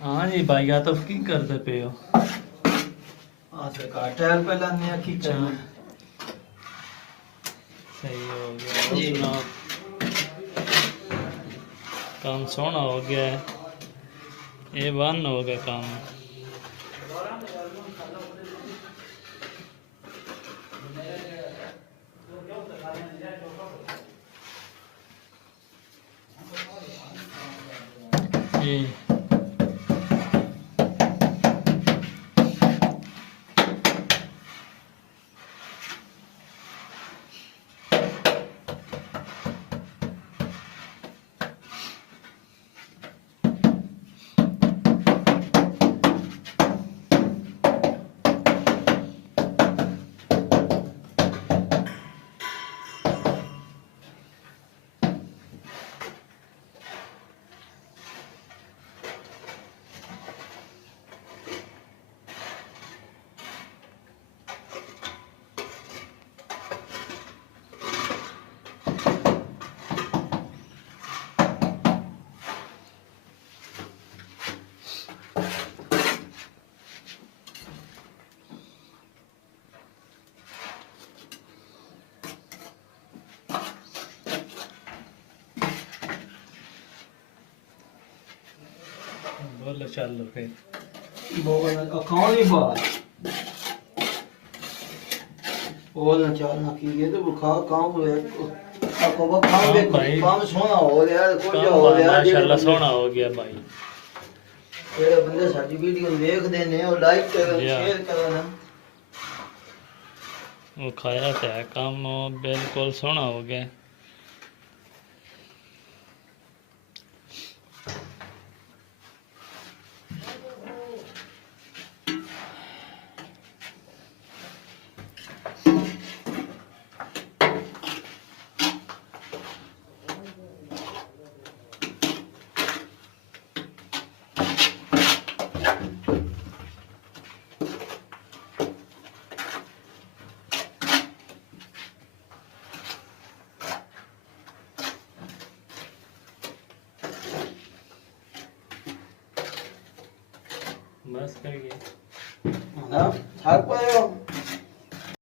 हाँ जी भाई या तो की करते पे हो सरकार टायर पे लाने की करना सही हो गया और जी। सुनाओ काम सोना हो गया है ये वन हो गया काम जी बोलो चलो फिर बोल अकाउंट ही बात बोल ना चलना की ये तो बुखा काम हुए आपको वो काम हाँ देखो भाई। काम सोना हो गया कुछ काम हो गया माशाल्लाह सोना हो गया भाई ਜਿਹੜੇ ਬੰਦੇ ਸਾਡੀ ਵੀਡੀਓ ਵੇਖਦੇ ਨੇ ਉਹ ਲਾਈਕ ਕਰਨ Yeah. ਸ਼ੇਅਰ ਕਰਨ वो खाया था काम बिल्कुल सोना हो गया बस कर गया ਹਾਂ ਥੱਕ ਪਏ ਹੋ